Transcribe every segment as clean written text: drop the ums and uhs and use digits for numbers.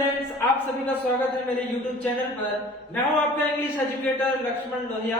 Students, आप सभी का स्वागत है मेरे YouTube चैनल पर। मैं हूं आपका इंग्लिश एजुकेटर लक्ष्मण लोहिया।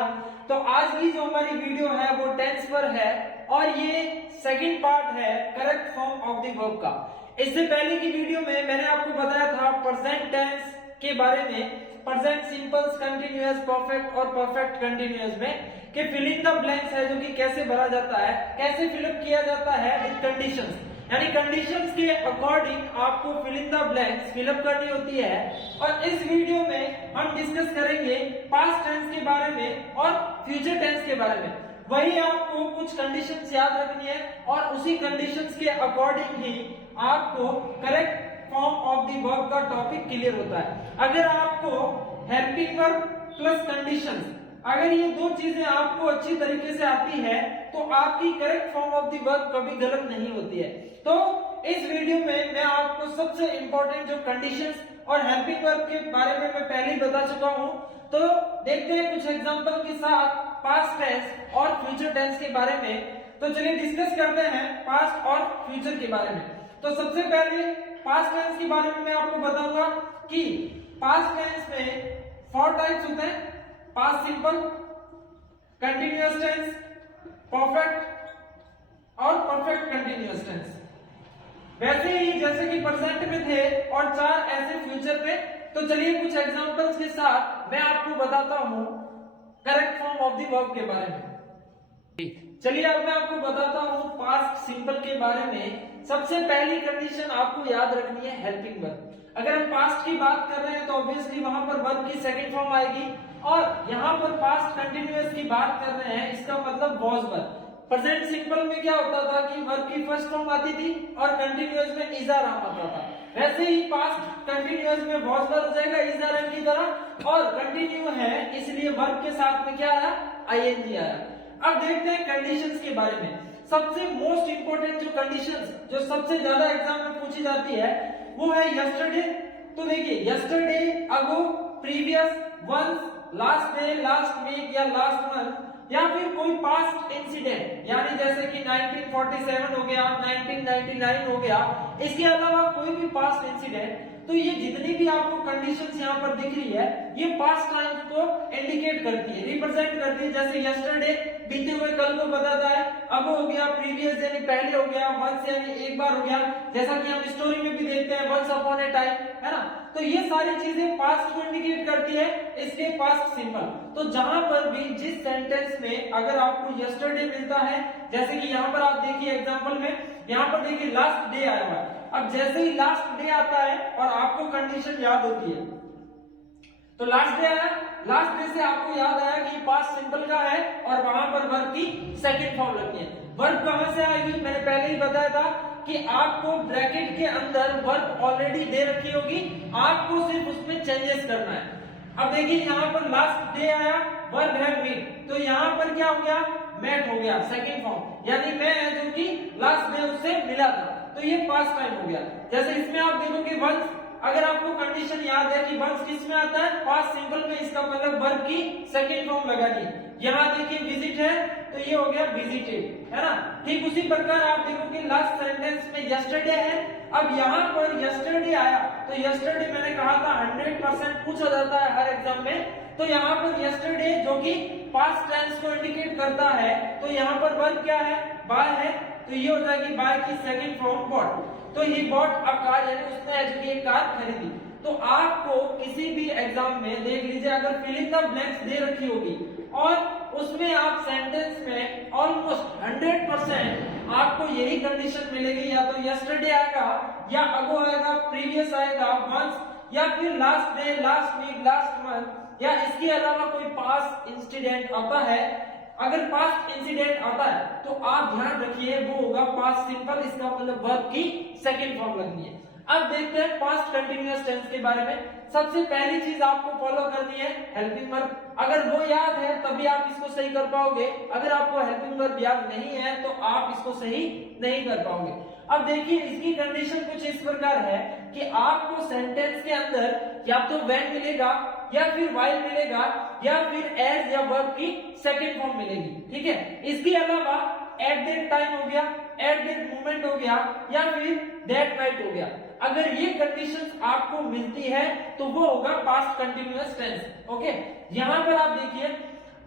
तो आज की जो हमारी वीडियो है वो टेंस पर है और ये सेकंड पार्ट है correct form of the verb का। इससे पहले की वीडियो में मैंने आपको बताया था प्रेजेंट टेंस के बारे में, प्रेजेंट सिंपल, कंटिन्यूअस, परफेक्ट और परफेक्ट कंटिन्यूअस में कि फिल इन द ब्लैंक्स है जो कि कैसे भरा जाता है, कैसे फिलअप किया जाता है विद कंडीशंस, यानी कंडीशंस के अकॉर्डिंग आपको fill in the blanks fill up करनी होती है। और इस वीडियो में हम डिस्कस करेंगे पास्ट टेंस के बारे में और फ्यूचर टेंस के बारे में। वही आपको कुछ कंडीशंस याद रखनी है और उसी कंडीशंस के अकॉर्डिंग ही आपको correct form of the verb का टॉपिक क्लियर होता है। अगर आपको हेल्पिंग वर्ब प्लस कंडीशंस, अगर ये दो चीजें आपको अच्छी तरीके से आती है तो आपकी correct form of the verb कभी गलत नहीं होती है। तो इस वीडियो में मैं आपको सबसे इंपॉर्टेंट जो कंडीशंस और हेल्पिंग वर्ब के बारे में मैं पहले ही बता चुका हूं। तो देखते हैं कुछ एग्जांपल के साथ पास्ट टेंस और फ्यूचर टेंस के बारे में। तो चलिए डिस्कस करते हैं पास्ट और फ्यूचर के बारे में। तो सबसे पहले पास्ट टेंस के बारे में मैं आपको बताऊंगा कि पास्ट टेंस में 4 टाइप्स होते हैं: past simple, continuous tense, perfect और परफेक्ट कंटिन्यूअस टेंस। वैसे ही जैसे कि प्रेजेंट में थे और 4 ऐसे फ्यूचर में। तो चलिए कुछ एग्जांपल्स के साथ मैं आपको बताता हूं correct form of the verb के बारे में। चलिए अब मैं आपको बताता हूं पास्ट सिंपल के बारे में। सबसे पहली कंडीशन आपको याद रखनी है हेल्पिंग वर्ब। अगर हम पास्ट की बात कर रहे हैं तो ऑब्वियसली वहां पर वर्ब की सेकंड फॉर्म आएगी, और यहाँ पर पास्ट कंटिन्यूअस की बात कर रहे हैं, इसका मतलब वाज वर्ब। प्रेजेंट सिंपल में क्या होता था कि वर्ब की फर्स्ट फॉर्म आती थी और कंटिन्यूअस में इज आर आम आता था। वैसे ही पास्ट कंटिन्यूअस में वाज वर्ब हो जाएगा इज आर एम की तरह, और कंटिन्यू है इसलिए वर्ब के साथ में क्या आया, आईएनजी आया। अब देखते हैं कंडीशंस के बारे में। सबसे मोस्ट इंपोर्टेंट जो कंडीशंस जो सबसे ज्यादा एग्जाम में पूछी जाती है वो है यस्टरडे। तो देखिए yesterday, ago, previous, once, last day, last week या लास्ट मंथ, या फिर कोई पास्ट इंसिडेंट, यानी जैसे कि 1947 हो गया, 1999 हो गया, इसके अलावा कोई भी पास्ट इंसिडेंट। तो ये जितनी भी आपको कंडीशंस यहाँ पर दिख रही है ये पास्ट टाइम को इंडिकेट करती है, रिप्रेजेंट करती है। जैसे यस्टरडे बीते हुए कल को बताता है, अब हो गया प्रीवियस यानी पहले हो गया, वंस यानी एक बार हो गया, जैसा कि हम स्टोरी में भी देखते हैं वंस अपॉन ए टाइम, है ना। तो ये सारी चीजें पास्ट को इंडिकेट करती है, इसके पास्ट सिंपल। तो जहां पर भी जिस सेंटेंस में अगर आपको यस्टरडे मिलता है, जैसे कि यहाँ पर आप देखिए एग्जांपल में, यहाँ पर देखिए लास्ट डे आया हुआ है। अब जैसे ही लास्ट डे आता है और आपको कंडीशन याद होती है, तो लास्ट डे आया, लास्ट डे से आपको याद आया कि पास्ट सिंपल का है और वहां पर वर्ब की सेकंड फॉर्म लगती है। वर्ब कहां से आएगी, मैंने पहले ही बताया था कि आपको ब्रैकेट के अंदर वर्ब ऑलरेडी दे रखी होगी, आपको सिर्फ उसमें चेंजेस करना है। अब देखिए यहाँ पर लास्ट डे आया, वर्ब है मीट, तो यहाँ पर क्या हो गया, मेट हो गया सेकंड फॉर्म, यानी मैं है जो कि लास्ट डे उससे मिला था, तो ये पास्ट टाइम हो गया। जैसे इसमें आप देखोगे वंस, अगर आपको कंडीशन याद है कि वंस किस में आता है, पास्ट सिंपल में, इसका मतलब वर्ब की सेकंड फॉर्म लगानी है। यहाँ देखिए विजिट है तो ये हो गया विजिटेड, है ना। ठीक उसी प्रकार आप देखोगे लास्ट सेंटेंस में यस्टरडे है, अब यहाँ पर यस्टरडे आया तो यस्टरडे मैंने कहा था 100% पूछा जाता है हर एग्जाम में। तो यहाँ पर यस्टरडे जो कि पास्ट टेंस को इंडिकेट करता है, तो यहाँ पर वर्ब क्या है, बाय है, तो ये हो जाएगी बाय की सेकंड फॉर्म बॉट। तो ही बॉट अ कार, यानी उसने एक कार खरीदी। तो आपको किसी भी एग्जाम में देख लीजिए अगर फिल इन द ब्लैंक्स दे रखी होगी और उसमें आप सेंटेंस में ऑलमोस्ट 100% आपको यही कंडीशन मिलेगी, या तो यस्टरडे आएगा या अगो आएगा, प्रीवियस आएगा, वंस, या फिर last day, last week, last month, या इसके अलावा कोई पास्ट इंसिडेंट आता है। अगर पास्ट इंसिडेंट आता है तो आप ध्यान रखिए वो होगा पास्ट सिंपल, इसका मतलब वर्ब की सेकंड फॉर्म लगनी है। अब देखते हैं पास्ट कंटिन्यूअस टेंस के बारे में। सबसे पहली चीज आपको फॉलो करनी है हेल्पिंग वर्ब। अगर वो याद है तभी आप इसको सही कर पाओगे, अगर आपको हेल्पिंग वर्ब याद नहीं है तो आप इसको सही नहीं कर पाओगे। अब देखिए इसकी कंडीशन कुछ इस प्रकार है कि आपको सेंटेंस के अंदर या तो व्हेन मिलेगा या फिर व्हाइल मिलेगा या फिर एज या वर्ब की सेकंड फॉर्म मिलेगी, ठीक है। इसके अलावा एट दैट टाइम हो गया, एट दैट मोमेंट हो गया, या फिर दैट नाइट हो गया। अगर ये कंडीशंस आपको मिलती है तो वो होगा पास्ट कंटिन्यूअस टेंस। ओके, यहां पर आप देखिए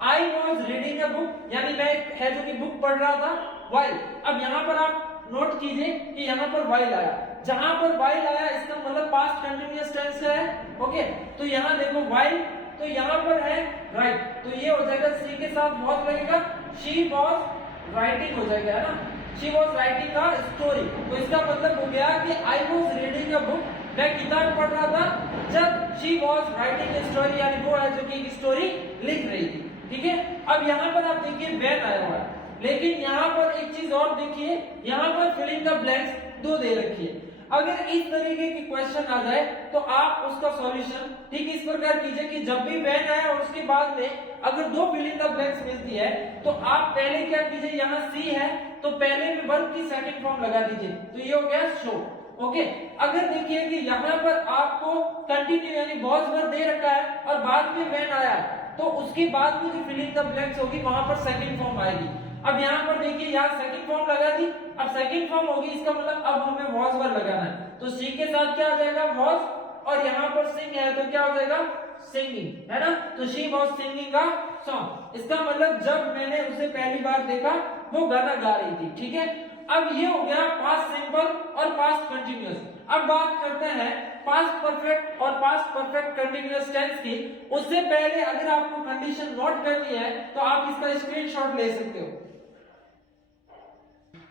I was reading a book, यानी मैं है जो कि बुक पढ़ रहा था, वाइल। अब यहां पर आप नोट कीजिए कि यहां पर वाइल आया, जहां पर वाइल आया इसका मतलब पास्ट कंटिन्यूअस टेंस है। ओके, तो यहां देखो वाइल, तो यहां पर है राइट, तो ये हो जाएगा सी के साथ वॉज लगेगा, शी वॉज राइटिंग हो जाएगा, है ना, she was writing a story. तो इसका मतलब हो गया कि I was reading a book, मैं किताब पढ़ रहा था जब she was writing a story, यानी वो है जो कि एक स्टोरी लिख रही थी। ठीक है, अब यहाँ पर आप देखिए व्हेन आया हुआ है, लेकिन यहाँ पर एक चीज और देखिए, यहाँ पर फिलिंग द ब्लैंक्स दो दे रखी है। अगर इस तरीके की क्वेश्चन आ जाए तो आप उसका सॉल्यूशन ठीक इस प्रकार कीजिए कि जब भी व्हेन आए और उसके बाद में अगर दो फिलिंग द ब्लैंक्स मिलती है तो आप पहले क्या कीजिए, यहाँ सी है तो पहले में वर्ब की सेकंड फॉर्म लगा दीजिए, तो ये हो गया शो। ओके, अगर देखिए कि यहाँ पर आपको कंटिन्यू यानी वॉज वर्ब दे रखा है और बाद में व्हेन आया है, तो उसके बाद में जो फिलिंग द ब्लैंक्स होगी वहां पर सेकंड फॉर्म आएगी। अब यहाँ पर देखिए यहाँ सेकंड फॉर्म लगा दी, अब सेकंड फॉर्म होगी, इसका मतलब अब हमें वॉज वर्ब लगाना है, तो सी के साथ क्या आ जाएगा वॉज, और यहाँ पर सिंग है तो क्या हो जाएगा सिंगिंग, है ना, तो she was singing a song. इसका मतलब जब मैंने उसे पहली बार देखा वो गाना गा रही थी। ठीक है, अब ये हो गया पास्ट सिंपल और पास्ट कंटिन्यूअस। अब बात करते हैं पास्ट परफेक्ट और पास्ट परफेक्ट कंटिन्यूअस टेंस की। उससे पहले अगर आपको कंडीशन नोट करनी है तो आप इसका स्क्रीनशॉट ले सकते हो।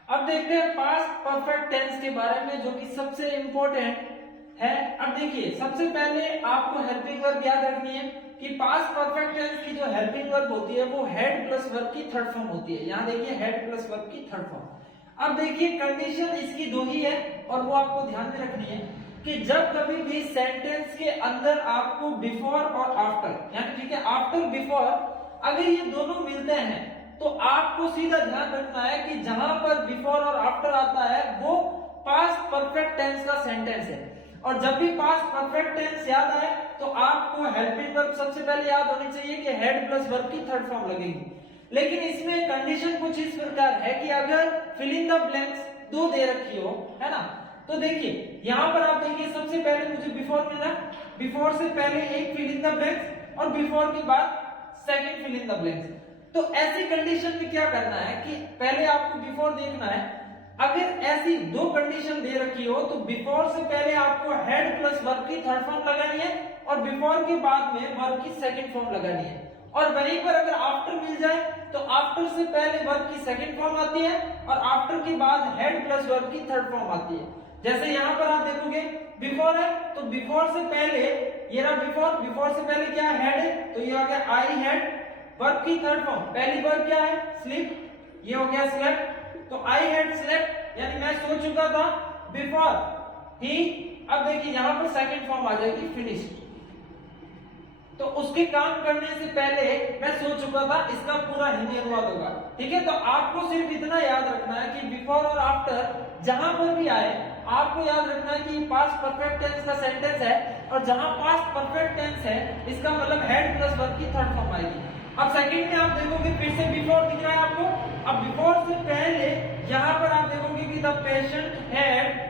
अब देखते हैं पास्ट परफेक्ट टेंस के बारे में जो कि सबसे इंपॉर्टेंट है। अब देखिए सबसे पहले आपको हेल्पिंग वर्ब याद रखनी है कि पास्ट परफेक्ट टेंस की जो हेल्पिंग वर्ब होती है वो हेड प्लस वर्ब की थर्ड फॉर्म होती है। यहाँ देखिए हेड प्लस वर्ब की थर्ड फॉर्म। अब देखिए कंडीशन इसकी दो ही है और वो आपको ध्यान में रखनी है कि जब कभी भी सेंटेंस के अंदर आपको बिफोर और आफ्टर यानी ठीक है आफ्टर बिफोर अगर ये दोनों मिलते हैं तो आपको सीधा ध्यान रखना है कि जहां पर बिफोर और आफ्टर आता है वो पास्ट परफेक्ट टेंस का सेंटेंस है। और जब भी पास्ट परफेक्ट टेंस याद आए तो आपको हेल्पिंग वर्ब सबसे पहले याद होनी चाहिए कि हेड प्लस वर्ब की थर्ड फॉर्म लगेगी। लेकिन इसमें कंडीशन कुछ इस प्रकार है कि अगर फिल इन द ब्लैंक्स दो दे रखी हो, है ना, तो देखिए यहां पर आप देखिए सबसे पहले मुझे बिफोर मिला, बिफोर से पहले एक फिल इन द ब्लैंक्स और बिफोर के बाद second fill in the blanks. तो ऐसी कंडीशन में क्या करना है कि पहले आपको बिफोर देखना है। अगर ऐसी दो कंडीशन दे रखी हो तो बिफोर से पहले आपको हेड प्लस वर्ब की थर्ड फॉर्म लगानी है और बिफोर के बाद में वर्ब की सेकंड फॉर्म लगानी है। और वहीं पर अगर आफ्टर मिल जाए तो आफ्टर से पहले वर्ब की सेकंड फॉर्म आती है और आफ्टर के बाद हेड प्लस वर्ब की थर्ड फॉर्म आती है। जैसे यहाँ पर आप देखोगे बिफोर है तो बिफोर से पहले ये रहा बिफोर, बिफोर से पहले क्या है हेड है तो ये आ गया आई हेड, वर्ब की थर्ड फॉर्म पहली वर्ब क्या है स्लीप, ये हो गया स्लेप्ट, तो आई हैड स्लेप्ट यानी मैं सो चुका था, बिफोर ही। अब देखिए यहां पर सेकंड फॉर्म आ जाएगी फिनिश्ड, तो उसके काम करने से पहले मैं सो चुका था, इसका पूरा हिंदी अनुवाद होगा। ठीक है, तो आपको सिर्फ इतना याद रखना है कि बिफोर और आफ्टर जहां पर भी आए आपको याद रखना है कि पास्ट परफेक्ट टेंस का सेंटेंस है और जहां पास्ट परफेक्ट टेंस है इसका मतलब हेड प्लस वर्ब की थर्ड फॉर्म आएगी। अब सेकंड में आप देखोगे फिर से बिफोर दिख रहा है आपको, अब बिफोर से पहले यहां पर आप देखोगे कि द पेशेंट हैड,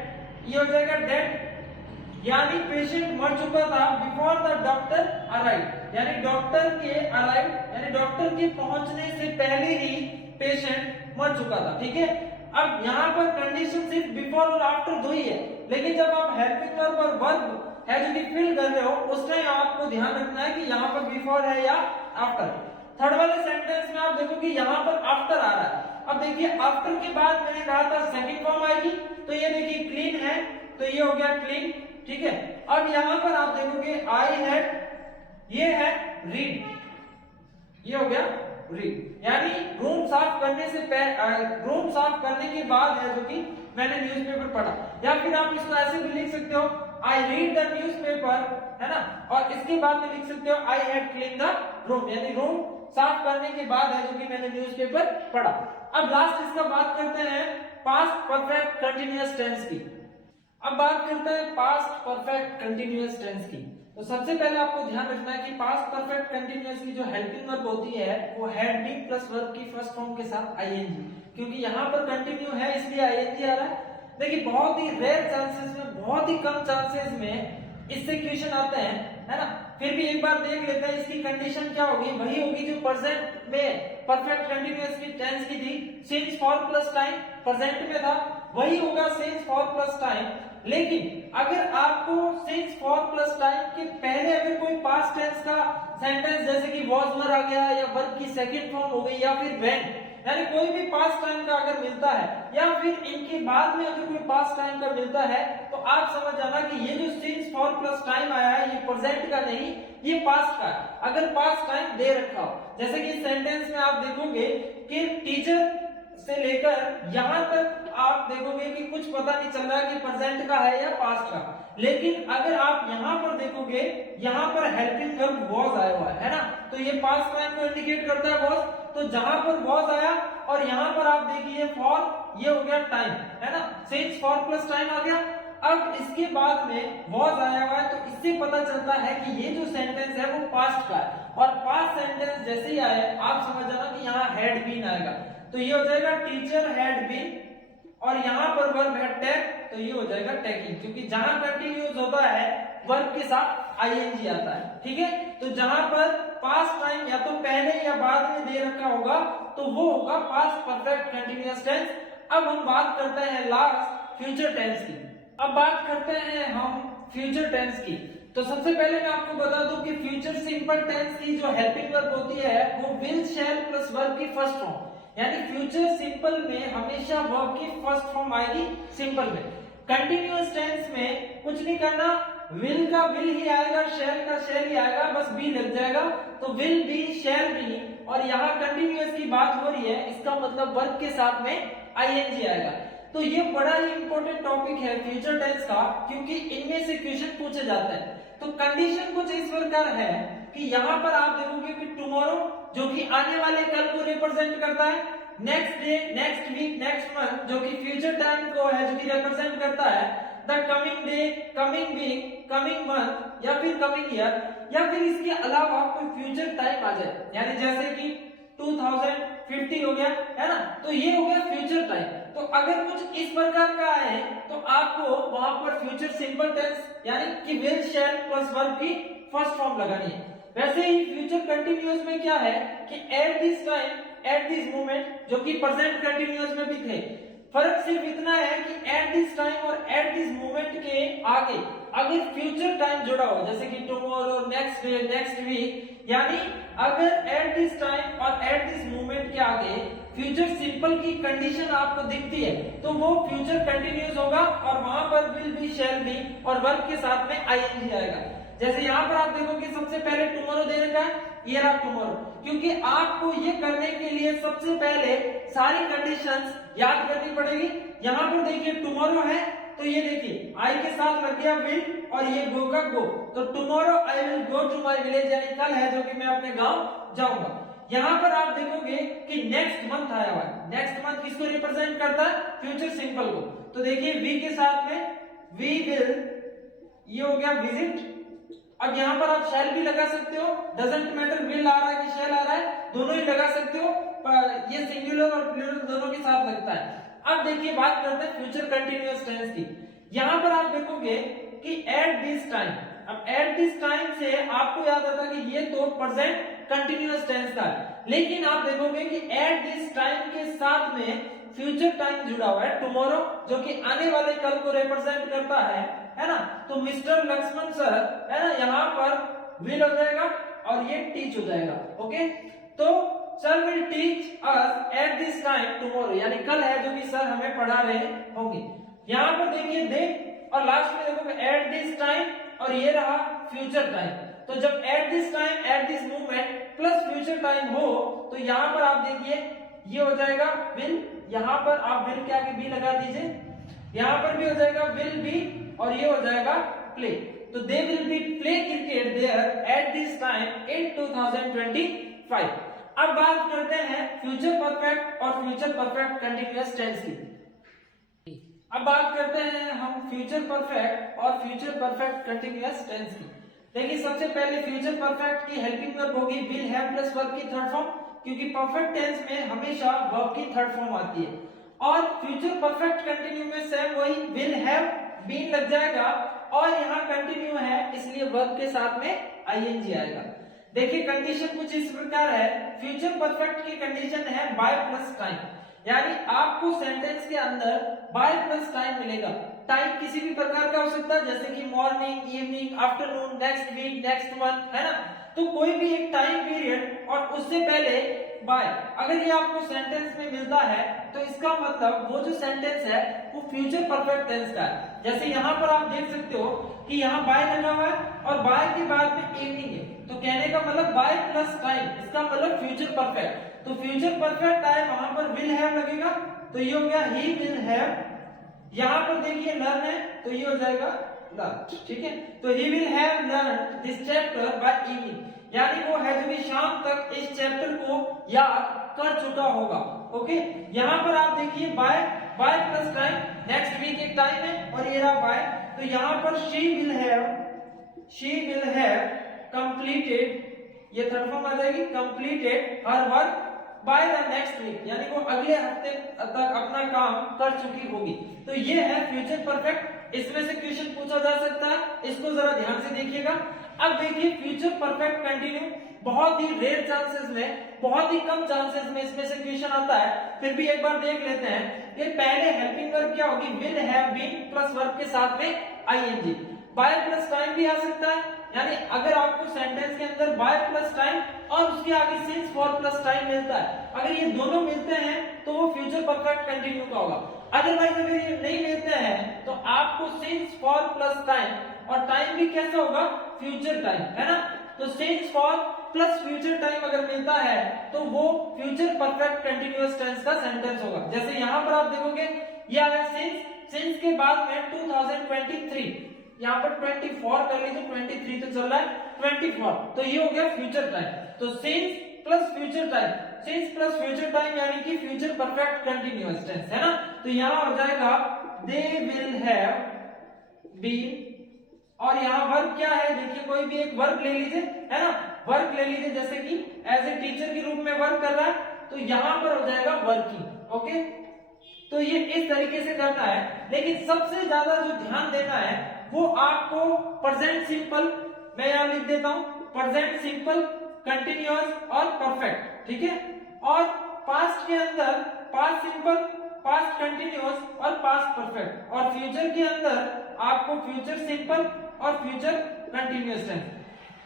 ये हो जाएगा डेड यानी पेशेंट मर चुका था, बिफोर द डॉक्टर अराइव यानी डॉक्टर के अराइव यानी डॉक्टर के पहुंचने से पहले ही पेशेंट मर चुका था। ठीक है, अब यहाँ पर कंडीशन सिर्फ बिफोर और आफ्टर दो ही है, लेकिन जब आप हेल्पिंग वर्ब और वर्ब है जो कि फिल कर रहे हो उस टाइम आपको ध्यान रखना है कि यहाँ पर बिफोर है या आफ्टर। थर्ड वाले सेंटेंस में आप देखो कि यहाँ पर आफ्टर आ रहा है। अब देखिए आफ्टर के बाद मैंने कहा था सेकंड फॉर्म आएगी, तो ये देखिए क्लीन है तो ये हो गया क्लीन। ठीक है, अब यहाँ पर आप देखोगे आई हैड, ये है रीड, ये हो गया रीड यानी रूम साफ करने से रूम साफ करने के बाद है जो कि मैंने न्यूज़पेपर पढ़ा, या फिर आप इसको ऐसे भी लिख सकते हो आई रीड द न्यूज़पेपर, है ना, और इसके बाद में लिख सकते हो I had clean the room यानी रूम साफ करने के बाद है जो कि मैंने न्यूज़पेपर पढ़ा। अब लास्ट इसका बात करते हैं पास्ट परफेक्ट कंटिन्यूअस टेंस की। अब बात करते हैं पास्ट परफेक्ट कंटिन्यूअस टेंस की। तो सबसे पहले आपको ध्यान रखना है कि पास्ट परफेक्ट कंटिन्यूअस की जो हेल्पिंग वर्ब होती है वो हैड बीन प्लस वर्ब की फर्स्ट फॉर्म के साथ आईएनजी क्योंकि यहाँ पर कंटिन्यू है इसलिए आईएनजी आ रहा है। देखिए बहुत ही रेयर चांसेस में, बहुत ही कम चांसेस में इससे क्वेश्चन आते हैं, है ना। फिर भी एक बार देख लेते हैं इसकी कंडीशन क्या होगी, वही होगी जो प्रेजेंट में परफेक्ट कंटिन्यूअस की टेंस की थी, since for plus time present में था, वही होगा सिंस फॉर प्लस टाइम। लेकिन अगर आपको सिंस फॉर प्लस टाइम के पहले अगर कोई पास्ट टेंस का सेंटेंस जैसे कि वाज वर आ गया, या वर्ब की सेकंड फॉर्म हो गई, या फिर व्हेन, यानी कोई भी पास्ट टाइम का अगर मिलता है, या फिर इनके बाद में अगर कोई पास्ट टाइम का मिलता है, तो आप समझ जाना कि ये जो सिंस फॉर प्लस टाइम आया है ये प्रेजेंट का नहीं, ये पास्ट का है। अगर पास्ट टाइम दे रखा हो, जैसे कि सेंटेंस में आप देखोगे कि टीचर से लेकर यहां तक आप देखोगे कि कुछ पता नहीं चल रहा है कि प्रेजेंट का है या पास्ट का। लेकिन अगर आप यहां पर देखोगे, यहां पर हेल्पिंग वर्ब वाज आया हुआ है ना, तो ये पास्ट टाइम को इंडिकेट करता है वाज। तो जहां पर वाज आया और यहां पर आप देखिए फॉर, ये हो गया टाइम, है ना, सिंस फॉर प्लस टाइम आ गया। अब इसके बाद में वाज आया हुआ है, तो इससे पता चलता है कि ये जो सेंटेंस है वो पास्ट का है, और पास्ट सेंटेंस जैसे ही आए आप समझ जाना कि यहाँ हैड बीन आएगा, तो ये हो जाएगा टीचर हैड बीन, और यहाँ पर वर्ब है टेक, तो ये हो जाएगा टेकिंग, क्योंकि जहां कंटिन्यूस होता है वर्ब के साथ आईएनजी आता है, ठीक है। तो जहां पर पास्ट टाइम या तो पहले या बाद में दे रखा होगा तो वो होगा पास्ट परफेक्ट कंटिन्यूअस टेंस। अब हम बात करते हैं लास्ट फ्यूचर टेंस की। अब बात करते हैं हम फ्यूचर टेंस की। तो सबसे पहले मैं आपको बता दूं कि फ्यूचर सिंपल टेंस की जो हेल्पिंग वर्ब होती है वो विल, शैल प्लस वर्ब की फर्स्ट फॉर्म, यानी फ्यूचर सिंपल में हमेशा वर्ब की फर्स्ट फॉर्म आएगी सिंपल में। कंटिन्यूअस टेंस में कुछ नहीं करना, विल का विल ही आएगा, शैल का शैल ही आएगा, बस बी लग जाएगा, तो विल बी, शैल बी, और यहाँ कंटिन्यूअस की बात हो रही है, इसका मतलब वर्ब के साथ में आईएनजी आएगा। तो ये बड़ा ही इंपॉर्टेंट टॉपिक है फ्यूचर टेंस का, क्योंकि इनमें से क्वेश्चन पूछे जाते हैं। तो कंडीशन कुछ इस प्रकार है कि यहाँ पर आप देखोगे कि टुमारो जो कि आने वाले कल को रिप्रेजेंट करता है, next day, next week, next month जो कि फ्यूचर टाइम को है जो कि रिप्रेजेंट करता है, the coming day, coming week, coming month, या फिर कमिंग ईयर, या फिर इसके अलावा कोई फ्यूचर टाइम आ जाए, यानी जैसे कि 2050 हो गया, है ना, तो ये हो गया फ्यूचर टाइम। तो अगर कुछ इस प्रकार का है तो आपको वहां पर फ्यूचर सिंपल टेंस यानी कि विल, शैल प्लस वर्ब की फर्स्ट फॉर्म लगानी है। वैसे ही फ्यूचर कंटिन्यूअस में क्या है कि at this time, eight this moment, जो कि प्रेजेंट कंटिन्यूअस में भी थे, फर्क सिर्फ इतना है कि एट दिस टाइम और एट दिस मोमेंट के आगे अगर फ्यूचर टाइम जुड़ा हो, जैसे कि tomorrow, next day, next week, यानी अगर एट दिस टाइम और एट दिस मोमेंट के आगे फ्यूचर सिंपल की कंडीशन आपको दिखती है तो वो फ्यूचर कंटिन्यूअस होगा, और वहां पर विल बी, शैल बी और वर्ब के साथ में आईएनजी आएगा। जैसे यहाँ पर आप देखोगे सबसे पहले टुमारो दे रखा है, ये रहा टुमारो, क्योंकि आपको ये करने के लिए सबसे पहले सारी कंडीशंस याद करनी पड़ेगी। यहाँ पर देखिए टुमारो है, तो ये देखिए आई के साथ लग गया विल, और ये गो का गो, तो tomorrow I will go to my village, यानी कल है जो कि मैं अपने गांव जाऊंगा। यहाँ पर आप देखोगे कि नेक्स्ट मंथ आया हुआ है, नेक्स्ट मंथ किसको रिप्रेजेंट करता है, फ्यूचर सिंपल को, तो देखिए वी के साथ में वी विल, ये हो गया विजिट। अब यहाँ पर आप शैल भी लगा सकते हो, डजंट मैटर विल आ रहा है कि शैल आ रहा है, दोनों ही लगा सकते हो, पर ये सिंगुलर और प्लूरल दोनों के साथ लगता है। अब देखिए बात करते हैं फ्यूचर कंटिन्यूअस टेंस की। यहाँ पर आप देखोगे कि एट दिस टाइम, अब एट दिस टाइम से आपको याद आता कि ये तो प्रेजेंट कंटिन्यूअस टेंस का है, लेकिन आप देखोगे कि एट दिस टाइम के साथ में फ्यूचर टाइम जुड़ा हुआ है, टुमारो जो कि आने वाले कल को रिप्रेजेंट करता है ना, तो मिस्टर लक्ष्मण सर, है ना, यहाँ पर विल हो जाएगा और ये टीच हो जाएगा, ओके। तो sir will teach us at this time tomorrow, यानी कल है जो कि सर हमें पढ़ा रहे होंगे। यहाँ पर देखिए दे, और लास्ट में देखोगे एट दिस टाइम, और ये रहा फ्यूचर टाइम। तो जब eight this time, eight this moment plus future time हो, तो यहाँ पर आप देखिए ये हो जाएगा विल, यहाँ पर आप विल के आगे बी लगा दीजिए, यहाँ पर भी हो जाएगा विल बी, और ये हो जाएगा प्ले। तो they will be play cricket there at this time in 2025। अब बात करते हैं फ्यूचर परफेक्ट और फ्यूचर परफेक्ट कंटिन्यूअस टेंस की। अब बात करते हैं हम फ्यूचर परफेक्ट और फ्यूचर परफेक्ट कंटिन्यूअस टेंस की। देखिए सबसे पहले फ्यूचर परफेक्ट की हेल्पिंग वर्ब होगी विल हैव प्लस वर्ब की थर्ड फॉर्म, क्योंकि परफेक्ट टेंस में हमेशा वर्ब की थर्ड फॉर्म आती है। और फ्यूचर परफेक्ट कंटिन्यू में सेम वही विल हैव बीन लग जाएगा और यहाँ कंटिन्यू है इसलिए वर्ब के साथ में आईएनजी आएगा। देखिए कंडीशन कुछ इस प्रकार है, फ्यूचर परफेक्ट की कंडीशन है बाय प्लस टाइम, यानी आपको सेंटेंस के अंदर बाय प्लस टाइम मिलेगा। टाइम किसी भी प्रकार का हो सकता है, जैसे कि morning, evening, afternoon, next week, next month, है ना। तो कोई भी एक टाइम पीरियड और उससे पहले बाय, अगर ये आपको सेंटेंस में मिलता है तो इसका मतलब वो जो सेंटेंस है वो फ्यूचर परफेक्ट टेंस का है। जैसे यहाँ पर आप देख सकते हो कि यहाँ बाय लगा हुआ है और बाय के बाद में इवनिंग है, तो कहने का मतलब बाय प्लस टाइम, इसका मतलब फ्यूचर परफेक्ट। तो फ्यूचर परफेक्ट टाइम वहां पर विल हैव लगेगा, तो ये हो गया ही विल हैव। यहाँ पर देखिए लर्न है तो ये हो जाएगा लर्न, ठीक है। तो he will have learn this chapter by evening, यानी वो है जो भी शाम तक इस चैप्टर को याद कर चुका होगा। ओके, यहाँ पर आप देखिए by plus time, next week एक टाइम है और ये रहा बाय, तो यहाँ पर शी विल हैव कंप्लीटेड, ये थर्ड फॉर्म आ जाएगी, completed her work by the next week, यानी वो अगले हफ्ते तक अपना काम कर चुकी होगी। तो ये है फ्यूचर परफेक्ट। इसमें से क्वेश्चन पूछा जा सकता है, इसको जरा ध्यान से देखिएगा। अब देखिए फ्यूचर परफेक्ट कंटिन्यू बहुत ही रेयर चांसेस में, बहुत ही कम चांसेस में इसमें से क्वेश्चन आता है, फिर भी एक बार देख लेते हैं। ये पहले हेल्पिंग वर्ब क्या होगी, will have been plus verb के साथ में आईएनजी। बाय प्लस टाइम भी आ सकता है, यानी अगर आपको सेंटेंस के अंदर बाय प्लस टाइम और उसके आगे सिंस फॉर प्लस टाइम मिलता है, अगर ये दोनों मिलते हैं तो वो फ्यूचर परफेक्ट कंटिन्यू का होगा। अदरवाइज अगर ये नहीं मिलते हैं तो आपको सिंस फॉर प्लस टाइम, और टाइम भी कैसा होगा, फ्यूचर टाइम, है ना। तो since for plus future time अगर मिलता है तो वो फ्यूचर परफेक्ट कंटिन्यूअस टेंस का सेंटेंस होगा। जैसे यहाँ पर आप देखोगे ये आया सिंस के बाद में 2023, यहाँ पर 24 कर लीजिए, 23 तो चल रहा है, 24, तो ये हो गया फ्यूचर टाइम। तो since plus future time, since plus future time यानी कि फ्यूचर परफेक्ट कंटिन्यूअस टेंस, है ना। तो यहाँ हो जाएगा दे विल हैव बीन, और यहाँ वर्ब क्या है, देखिए कोई भी एक वर्ब ले लीजिए, है ना, वर्क ले लीजिए, जैसे कि एज ए टीचर के रूप में वर्क कर रहा है, तो यहाँ पर हो जाएगा वर्किंग। ओके, तो ये इस तरीके से करना है। लेकिन सबसे ज्यादा जो ध्यान देना है वो आपको प्रेजेंट सिंपल, मैं यहाँ लिख देता हूं, प्रेजेंट सिंपल, कंटिन्यूअस और परफेक्ट, ठीक है। और पास्ट के अंदर पास्ट सिंपल, पास्ट कंटिन्यूअस और पास्ट परफेक्ट, और फ्यूचर के अंदर आपको फ्यूचर सिंपल और फ्यूचर कंटिन्यूअस टेंस।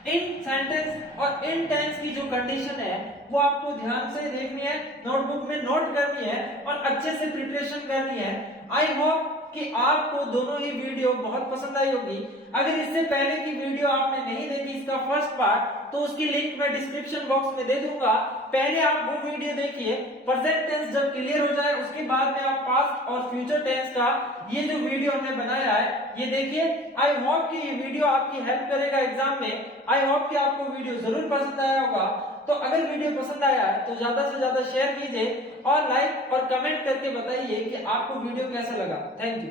इन सेंटेंस और इन टेंस की जो कंडीशन है वो आपको ध्यान से देखनी है, नोटबुक में नोट करनी है और अच्छे से प्रिपरेशन करनी है। आई होप कि आपको दोनों ही वीडियो बहुत पसंद आई होगी। अगर इससे पहले की वीडियो आपने नहीं देखी, इसका फर्स्ट पार्ट, तो उसकी लिंक मैं डिस्क्रिप्शन बॉक्स में दे दूंगा, पहले आप वो वीडियो देखिए। प्रेजेंट टेंस जब क्लियर हो जाए उसके बाद में आप पास्ट और फ्यूचर टेंस का ये जो वीडियो हमने बनाया है ये देखिए। आई होप कि ये वीडियो आपकी हेल्प करेगा एग्जाम में। आई होप कि आपको वीडियो जरूर पसंद आया होगा। तो अगर वीडियो पसंद आया है तो ज्यादा से ज्यादा शेयर कीजिए और लाइक और कमेंट करके बताइए कि आपको वीडियो कैसा लगा। Thank you.